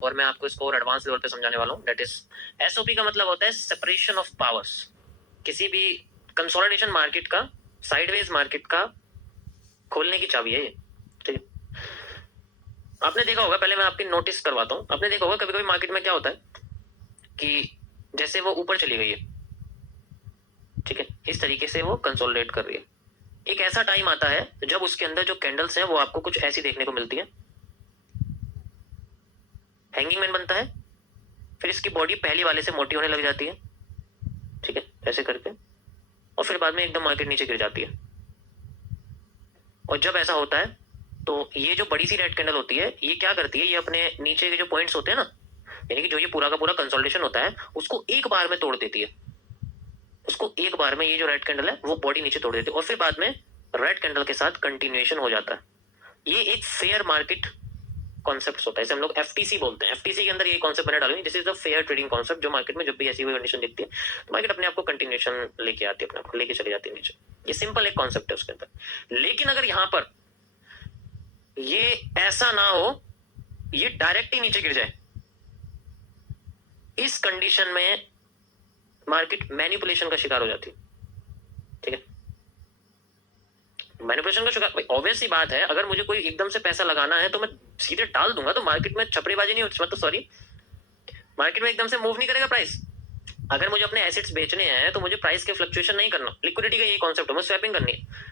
और मैं आपको इसको और एडवांस लेवल पे समझाने वाला हूँ। दैट इज एसओपी का मतलब होता है सेपरेशन ऑफ पावर्स। किसी भी कंसोलिडेशन मार्केट का, साइडवेज मार्केट का खोलने की चाबी है ये, ठीक है। आपने देखा होगा, पहले मैं आपकी नोटिस करवाता हूँ। आपने देखा होगा कभी कभी मार्केट में क्या होता है कि जैसे वो ऊपर चली गई है, ठीक है, इस तरीके से वो कंसोलिडेट कर रही है। एक ऐसा टाइम आता है जब उसके अंदर जो कैंडल्स हैं वो आपको कुछ ऐसी देखने को मिलती है। हैंगिंग मैन बनता है, फिर इसकी बॉडी पहली वाले से मोटी होने लग जाती है, ठीक है, ऐसे करके, और फिर बाद में एकदम मार्केट नीचे गिर जाती है। और जब ऐसा होता है तो ये जो बड़ी सी रेड कैंडल होती है, ये क्या करती है, ये अपने नीचे के जो पॉइंट्स होते हैं ना, यानी कि जो ये पूरा का पूरा कंसोलिडेशन होता है, उसको एक बार में तोड़ देती है। उसको एक बार में, ये जो रेड कैंडल है वो बॉडी नीचे तोड़ देती है, और फिर बाद में रेड कैंडल के साथ कंटिन्यूएशन हो जाता है। ये एक फेयर मार्केट कॉन्सेप्ट होता है, इसे हम लोग एफटीसी बोलते हैं। एफटीसी के अंदर ये कॉन्सेप्ट मैंने डालूंगी, this is the fair trading concept, जो मार्केट में जब भी ऐसी कोई कंडीशन दिखती है तो मार्केट अपने आप को कंटिन्यूएशन लेके आती है, अपने आप को लेके चली जाती है नीचे। ये सिंपल एक कॉन्सेप्ट है उसके अंदर। लेकिन अगर यहां पर ये ऐसा ना हो, ये डायरेक्ट ही नीचे गिर जाए, इस कंडीशन में मार्केट मैनिपुलेशन का शिकार हो जाती है, ठीक है। मैनिपुलेशन का शिकार, ऑब्वियस सी बात है, अगर मुझे कोई एकदम से पैसा लगाना है तो मैं सीधे डाल दूंगा, तो मार्केट में छपड़ेबाजी नहीं होती, मतलब सॉरी, मार्केट में एकदम से मूव नहीं करेगा प्राइस। अगर मुझे अपने एसेट्स बेचने हैं तो मुझे प्राइस के फ्लक्चुएशन नहीं करना, लिक्विडिटी का ये कॉन्सेप्ट है, मुझे स्वैपिंग करनी है।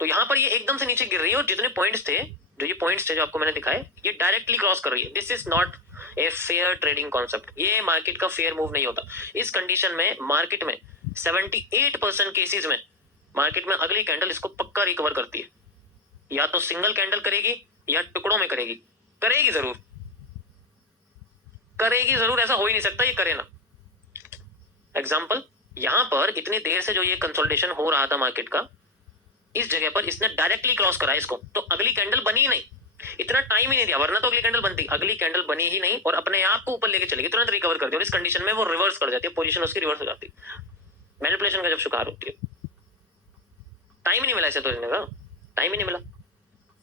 तो यहां पर ये एकदम से नीचे गिर रही है, और जितने पॉइंट्स थे, जो आपको मैंने दिखाए, ये डायरेक्टली क्रॉस कर रही है। This is not a fair trading concept, ये मार्केट का फेयर मूव नहीं होता। इस कंडीशन में मार्केट में 78% केसेस में मार्केट में अगली कैंडल इसको पक्का रिकवर करती है। या तो सिंगल कैंडल करेगी या टुकड़ों में करेगी, करेगी जरूर, करेगी जरूर, ऐसा हो ही नहीं सकता ये करे ना। एग्जाम्पल, यहां पर इतनी देर से जो ये कंसोलिडेशन हो रहा था मार्केट का, इस जगह पर इसने डायरेक्टली क्रॉस करा इसको, तो अगली कैंडल बनी ही नहीं, इतना टाइम ही नहीं दिया, वरना तो अगली कैंडल बनती। अगली कैंडल बनी ही नहीं और अपने आप को ऊपर लेके चलेगी, तुरंत रिकवर कर दिया, और इस कंडीशन में वो रिवर्स कर जाती है, पोजीशन उसकी रिवर्स हो जाती है, मैनिपुलेशन का जब शिकार होती है। टाइम ही नहीं मिला इसे तो लेने का, टाइम ही नहीं मिला।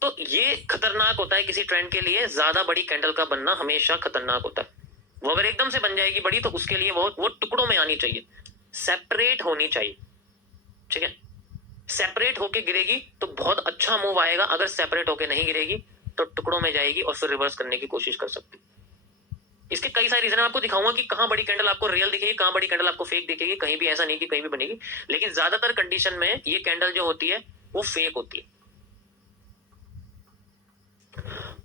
तो ये खतरनाक होता है किसी ट्रेंड के लिए, ज्यादा बड़ी कैंडल का बनना हमेशा खतरनाक होता है। वो अगर एकदम से बन जाएगी बड़ी, तो उसके लिए वो टुकड़ों में आनी चाहिए, सेपरेट होनी चाहिए, ठीक है। सेपरेट होके गिरेगी तो बहुत अच्छा मूव आएगा, अगर सेपरेट होके नहीं गिरेगी तो टुकड़ों में जाएगी और फिर रिवर्स करने की कोशिश कर सकती। इसके कई सारे रीजन आपको दिखाऊंगा कि कहां बड़ी कैंडल आपको रियल दिखेगी, कहां बड़ी कैंडल आपको फेक दिखेगी। कहीं भी ऐसा नहीं कि कहीं भी बनेगी, लेकिन ज्यादातर कंडीशन में ये कैंडल जो होती है वो फेक होती है।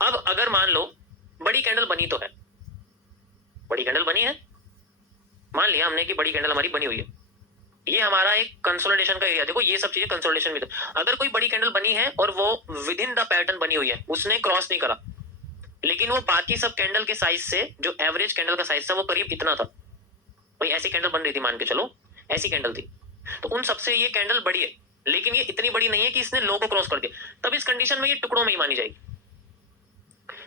अब अगर मान लो बड़ी कैंडल बनी, तो है बड़ी कैंडल बनी है, मान लिया हमने कि बड़ी कैंडल हमारी बनी हुई है, ये हमारा एक कंसोलिडेशन का एरिया। देखो ये सब चीजें कंसोलिडेशन में, अगर कोई बड़ी कैंडल बनी है और वो विद इन द पैटर्न बनी हुई है, उसने क्रॉस नहीं करा, लेकिन वो बाकी सब कैंडल के साइज से, जो एवरेज कैंडल का साइज था वो करीब इतना था, भाई ऐसी कैंडल बन रही थी, मान के चलो ऐसी कैंडल थी, तो उन सबसे ये कैंडल बड़ी है, लेकिन ये इतनी बड़ी नहीं है कि इसने लो को क्रॉस कर दिया, तब इस कंडीशन में ये टुकड़ों में ही मानी जाएगी।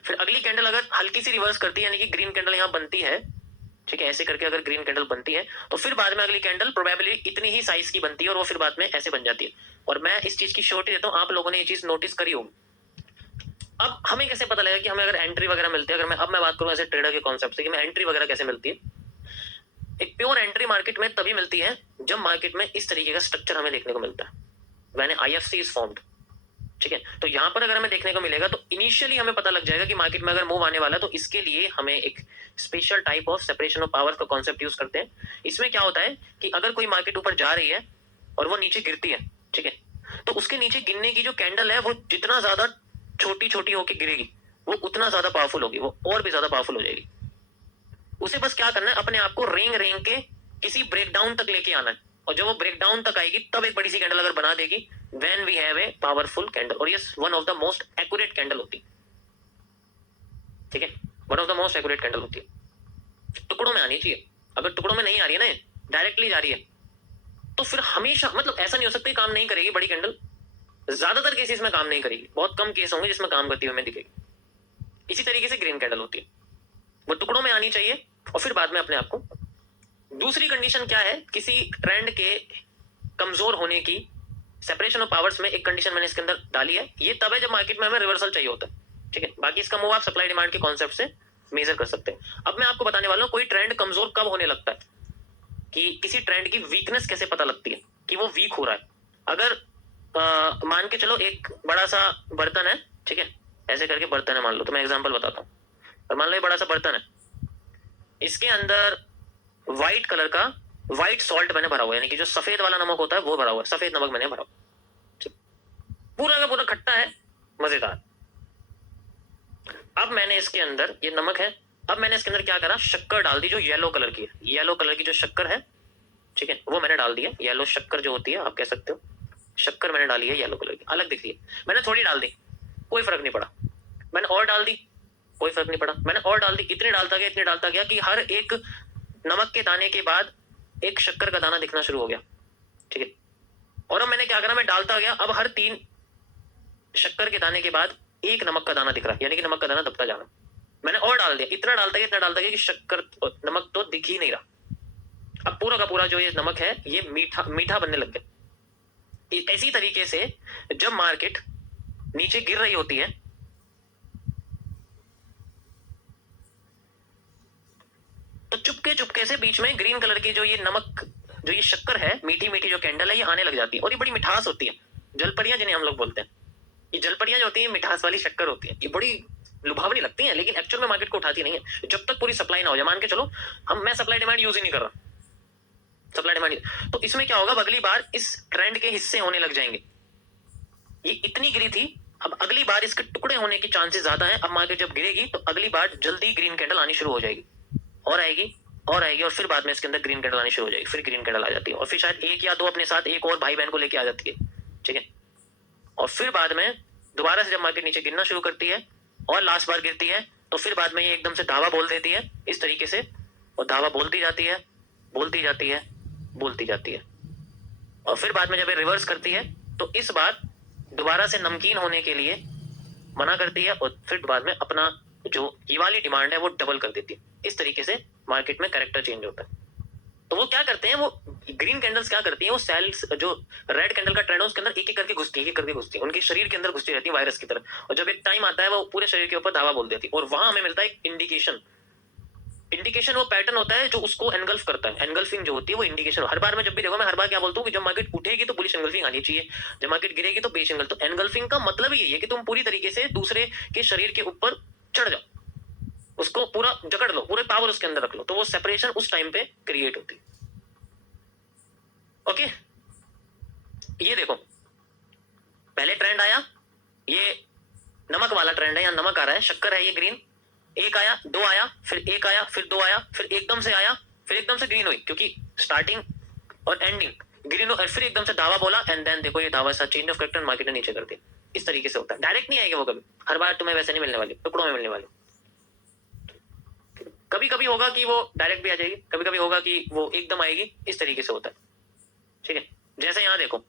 फिर अगली कैंडल अगर हल्की सी रिवर्स करती है, यानी कि ग्रीन कैंडल यहां बनती है, ठीक है, ऐसे करके अगर ग्रीन कैंडल बनती है, तो फिर बाद में अगली कैंडल प्रोबेबली इतनी ही साइज की बनती है, और वो फिर बाद में ऐसे बन जाती है। और मैं इस चीज की श्योरिटी देता हूं, आप लोगों ने ये चीज नोटिस करी होगी। अब हमें कैसे पता लगेगा कि हमें अगर एंट्री वगैरह मिलती है, अगर मैं बात करूं ऐसे ट्रेडर के कॉन्सेप्ट से कि मैं एंट्री वगैरह कैसे मिलती है। एक प्योर एंट्री मार्केट में तभी मिलती है जब मार्केट में इस तरीके का स्ट्रक्चर हमें देखने को मिलता है, व्हेन आईएफसी इज फॉर्म्ड, ठीक है। तो यहां पर अगर हमें देखने को मिलेगा तो इनिशियली हमें पता लग जाएगा कि मार्केट में अगर मूव आने वाला है, तो इसके लिए हमें एक special type of separation of powers का कॉन्सेप्ट यूज करते हैं। इसमें क्या होता है कि अगर कोई मार्केट ऊपर जा रही है और वो नीचे गिरती है, ठीक है, तो उसके नीचे गिरने की जो कैंडल है वो जितना ज्यादा छोटी छोटी होकर गिरेगी, वो उतना ज्यादा पावरफुल होगी, वो और भी ज्यादा पावरफुल हो जाएगी। उसे बस क्या करना है, अपने आप को रेंग रेंग के किसी ब्रेकडाउन तक लेके आना है, और जब वो ब्रेकडाउन तक आएगी तब एक बड़ी सी कैंडल अगर बना देगी, when we have a powerful candle, और ये one of the most accurate candle होती है, ठीक है, one of the most accurate candle होती है। टुकड़ों में आनी चाहिए, अगर टुकड़ों में नहीं आ रही है ना, डायरेक्टली जा रही है, तो फिर हमेशा, मतलब ऐसा नहीं हो सकता काम नहीं करेगी बड़ी कैंडल, ज्यादातर केसेस में काम नहीं करेगी, बहुत कम केस होंगे जिसमें काम करती हुई हमें दिखेगी। इसी तरीके से ग्रीन कैंडल होती है, वो टुकड़ों में आनी चाहिए और फिर बाद में अपने आप को। दूसरी कंडीशन क्या है, किसी ट्रेंड के कमजोर होने की, सेपरेशन ऑफ पावर्स में एक कंडीशन मैंने इसके अंदर डाली है, ये तब है जब मार्केट में हमें रिवर्सल चाहिए होता है, ठीक है, बाकी इसका मूव आप सप्लाई डिमांड के कॉन्सेप्ट से मेजर कर सकते हैं। अब मैं आपको बताने वाला हूँ कोई ट्रेंड कमजोर कब होने लगता है, कि किसी ट्रेंड की वीकनेस कैसे पता लगती है कि वो वीक हो रहा है। अगर मान के चलो एक बड़ा सा बर्तन है, ठीक है, ऐसे करके बर्तन है मान लो, तो मैं एग्जांपल बताता हूँ। और मान लो ये बड़ा सा बर्तन है, इसके अंदर व्हाइट कलर का व्हाइट सॉल्ट मैंने भरा हुआ है, यानी कि जो सफेद वाला नमक होता है वो भरा हुआ है, सफेद नमक मैंने भरा हुआ, ठीक, पूरा का पूरा खट्टा है, मजेदार। अब मैंने इसके अंदर, ये नमक है, अब मैंने इसके अंदर क्या करा, शक्कर डाल दी जो येलो कलर की है, येलो कलर की जो शक्कर है, ठीक है, वो मैंने डाल दिया। येलो शक्कर जो होती है आप कह सकते हो, शक्कर मैंने डाली है येलो कलर की, अलग दिख रही है, मैंने थोड़ी डाल दी, कोई फर्क नहीं पड़ा। मैंने और डाल दी, कोई फर्क नहीं पड़ा। मैंने और डाल दी, इतने डालता गया कि हर एक नमक के दाने के बाद एक शक्कर का दाना दिखना शुरू हो गया, ठीक है। और अब मैंने क्या करा, मैं डालता गया, अब हर 3 शक्कर के दाने के बाद एक नमक का दाना दिख रहा है, यानी कि नमक का दाना दबता जा रहा। मैंने और डाल दिया, इतना डालता गया कि शक्कर नमक तो दिख ही नहीं रहा। अब पूरा का पूरा जो ये नमक है ये मीठा मीठा बनने लग गया। इसी तरीके से जब मार्केट नीचे गिर रही होती है तो चुपके से बीच में ग्रीन कलर की जो ये नमक, जो ये शक्कर है, मीठी मीठी जो कैंडल है, ये आने लग जाती है और ये बड़ी मिठास होती है। जलपरियां जिन्हें हम लोग बोलते हैं, ये जलपरियां जो होती है मिठास वाली शक्कर होती है, ये बड़ी लुभावनी लगती है, लेकिन एक्चुअल में मार्केट को उठाती नहीं है जब तक पूरी सप्लाई ना हो जाए। मान के चलो मैं सप्लाई डिमांड यूज ही नहीं कर रहा, सप्लाई डिमांड, तो इसमें क्या होगा, अगली बार इस ट्रेंड के हिस्से होने लग जाएंगे। ये इतनी गिरी थी, अब अगली बार इसके टुकड़े होने की चांसेस ज्यादा है। अब मार्केट जब गिरेगी तो अगली बार जल्दी ग्रीन कैंडल आनी शुरू हो जाएगी, और आएगी और आएगी, और फिर बाद में इसके अंदर ग्रीन कैंडल आनी शुरू हो जाएगी, फिर ग्रीन कैंडल आ जाती है, और फिर शायद 1 या 2 अपने साथ एक और भाई बहन को लेके आ जाती है, ठीक है। और फिर बाद में दोबारा से जब मार्केट नीचे गिरना शुरू करती है और लास्ट बार गिरती है, तो फिर बाद में ये एकदम से धावा बोल देती है इस तरीके से, और धावा बोलती जाती है, बोलती जाती है, बोलती जाती है, और फिर बाद में जब ये रिवर्स करती है तो इस बार दोबारा से नमकीन होने के लिए मना करती है, और फिर बाद में अपना जो ये वाली डिमांड है वो डबल कर देती है। इस तरीके से मार्केट में कैरेक्टर चेंज होता है। तो वो क्या करते हैं, वो ग्रीन कैंडल्स क्या करती हैं, वो सेल्स जो रेड कैंडल का ट्रेंड है उसके अंदर एक एक करके घुसती है, एक करके घुसती है, उनके शरीर के अंदर घुसती रहती है वायरस की तरह, और जब एक टाइम आता है वो पूरे शरीर के ऊपर धावा बोल देती है, और वहां हमें मिलता है एक इंडिकेशन। इंडिकेशन वो पैटर्न होता है जो उसको एनगल्फ करता है, एनगल्फिंग जो होती है वो इंडिकेशन। हर बार मैं जब भी देखो, मैं हर बार क्या बोलता हूँ कि जब मार्केट उठेगी तो बुलिश एनगल्फिंग आनी चाहिए, जब मार्केट गिरेगी तो बेश एनगल्फ। तो एनगल्फिंग का मतलब ही है कि तुम पूरी तरीके से दूसरे के शरीर के ऊपर चढ़ जाओ, उसको पूरा जकड़ लो, पूरे पावर उसके अंदर रख लो, तो वो सेपरेशन उस टाइम पे क्रिएट होती है। ओके, ये देखो पहले ट्रेंड आया, ये नमक वाला ट्रेंड है, यहाँ नमक आ रहा है, शक्कर है ये ग्रीन, एक आया, 2 आया, फिर 1 आया, फिर 2 आया, फिर एकदम से आया, फिर एकदम से ग्रीन हुई, क्योंकि स्टार्टिंग और एंडिंग ग्रीन हो, और फिर एकदम से दावा बोला, एंड देन देखो ये दावा सा चेंज ऑफ कैरेक्टर मार्केट ने नीचे कर दिया। इस तरीके से होता है, डायरेक्ट नहीं आएगा वो कभी, हर बार तुम्हें वैसे नहीं मिलने वाली, टुकड़ों में मिलने वाली। कभी कभी होगा कि वो डायरेक्ट भी आ जाएगी, कभी कभी होगा कि वो एकदम आएगी, इस तरीके से होता है, ठीक है। जैसे यहाँ देखो,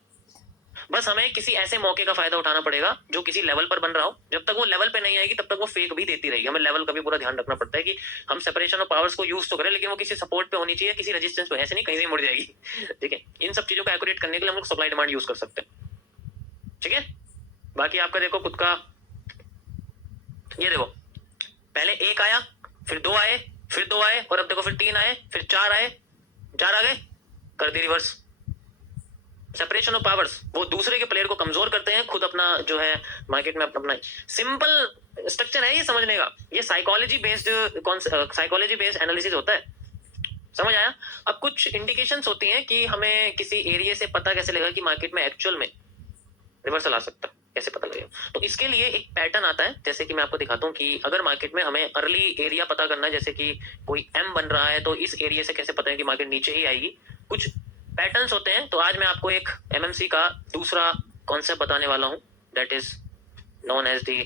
बस हमें किसी ऐसे मौके का फायदा उठाना पड़ेगा जो किसी लेवल पर बन रहा हो, जब तक वो लेवल पे नहीं आएगी तब तक वो फेक भी देती रहेगी। हमें लेवल का भी पूरा ध्यान रखना पड़ता है कि हम सेपरेशन ऑफ पावर्स को यूज तो करें, लेकिन वो किसी सपोर्ट पे होनी चाहिए, किसी रेजिस्टेंस पे, ऐसे नहीं कहीं से मुड़ जाएगी, ठीक है। इन सब चीजों को एक्यूरेट करने के लिए हम लोग सप्लाई डिमांड यूज कर सकते हैं, ठीक है। बाकी आपका देखो खुद का, ये देखो पहले 1 आया, फिर 2 आए, फिर 2 आए, और अब देखो फिर 3 आए, फिर 4 आए, 4 आ गए, कर दी रिवर्स। सेपरेशन ऑफ पावर्स वो दूसरे के प्लेयर को कमजोर करते हैं, खुद अपना जो है मार्केट में अपना सिंपल स्ट्रक्चर है ये समझने का, ये साइकोलॉजी बेस्ड एनालिसिस होता है, समझ आया। अब कुछ इंडिकेशंस होती हैं कि हमें किसी एरिया से पता कैसे लगेगा कि मार्केट में एक्चुअल में रिवर्सल आ सकता है, कैसे पता लगेगा। तो इसके लिए एक पैटर्न आता है, जैसे कि मैं आपको दिखाता हूँ कि अगर मार्केट में हमें अर्ली एरिया पता करना है, जैसे कि कोई एम बन रहा है, तो इस एरिया से कैसे पता है कि मार्केट नीचे ही आएगी, कुछ पैटर्न्स होते हैं। तो आज मैं आपको एक एमएमसी का दूसरा कॉन्सेप्ट बताने वाला हूं, that is known as the,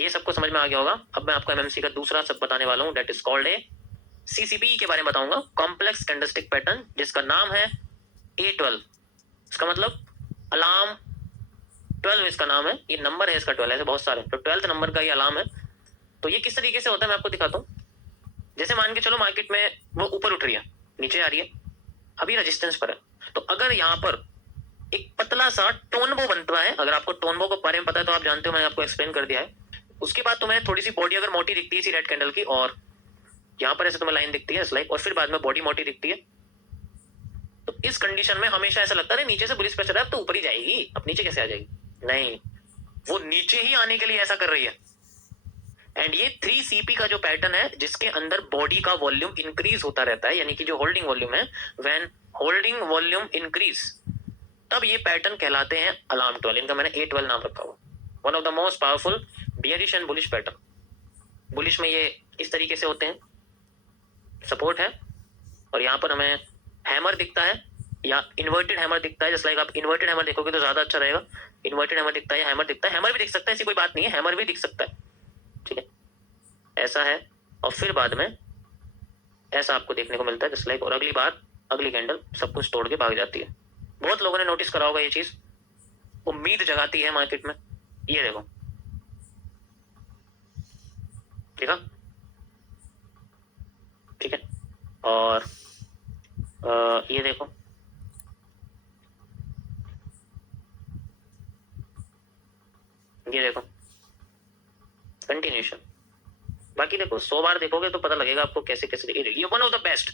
ये सबको समझ में आ गया होगा। अब मैं आपको एमएमसी का दूसरा सब बताने वाला हूं, that is called a CCP के बारे में बताऊंगा, कॉम्प्लेक्स कैंडलस्टिक पैटर्न, जिसका नाम है A12। इसका मतलब अलार्म 12 इसका नाम है, ये नंबर है इसका 12, ऐसे बहुत सारे, तो 12th नंबर का ये अलार्म है। तो ये किस तरीके से होता है मैं आपको दिखाता हूँ। जैसे मान के चलो मार्केट में वो ऊपर उठ रही है, नीचे आ रही है, अभी रेजिस्टेंस पर है, तो अगर यहाँ पर एक पतला सा टोनबो बनता है, अगर आपको टोनबो के बारे में पता है तो आप जानते हो, मैंने आपको एक्सप्लेन कर दिया है उसके बाद तुम्हें थोड़ी सी बॉडी अगर मोटी दिखती है इसी रेड कैंडल की, और यहाँ पर ऐसे तुम्हें लाइन दिखती है लाइक, और फिर बाद में बॉडी मोटी दिखती है, तो इस कंडीशन में हमेशा ऐसा लगता है नीचे से बुलिश प्रेशर है, अब तो ऊपर ही जाएगी, अब नीचे कैसे आ जाएगी? नहीं, वो नीचे ही आने के लिए ऐसा कर रही है। एंड ये 3CP का जो पैटर्न है जिसके अंदर बॉडी का वॉल्यूम इंक्रीज होता रहता है, यानी कि जो होल्डिंग वॉल्यूम है, व्हेन होल्डिंग वॉल्यूम इंक्रीज, तब ये पैटर्न कहलाते हैं अलार्म 12। इनका मैंने A12 नाम रखा हुआ। One of the most powerful bearish and bullish pattern. Bullish में ये इस तरीके से होते हैं, सपोर्ट है, और यहाँ पर हमें हैमर दिखता है या इन्वर्टेड हैमर दिखता है। जैसे लाइक आप इन्वर्टेड हैमर देखोगे तो ज्यादा अच्छा रहेगा। इन्वर्टेड हैमर दिखता है या हैमर दिखता है, हैमर भी दिख सकता है, ऐसी कोई बात नहीं है, हैमर भी दिख सकता है, ठीक है, ऐसा है। और फिर बाद में ऐसा आपको देखने को मिलता है जैसे लाइक, और अगली बार अगली कैंडल सब कुछ तोड़ के भाग जाती है। बहुत लोगों ने नोटिस करा होगा ये चीज, उम्मीद जगाती है मार्केट में। ये देखो, ठीक है, ठीक है, और ये देखो, ये देखो कंटिन्यूशन। बाकी देखो 100 बार देखोगे तो पता लगेगा आपको कैसे कैसे। ये वन ऑफ द बेस्ट,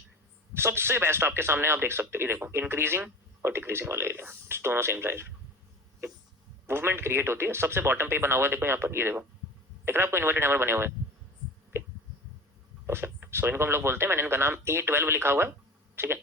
सबसे बेस्ट आपके सामने आप देख सकते हो। ये देखो इंक्रीजिंग और डिक्रीजिंग वाला एरिया, दोनों सेम प्राइस, मूवमेंट क्रिएट होती है। सबसे बॉटम पे बना हुआ है देखो, यहाँ पर ये देखो, देख रहा है आपको इन्वर्टेड हैमर बने हुए हैं। परफेक्ट। सो इनको हम लोग बोलते हैं, मैंने इनका नाम A12 लिखा हुआ है, ठीक है।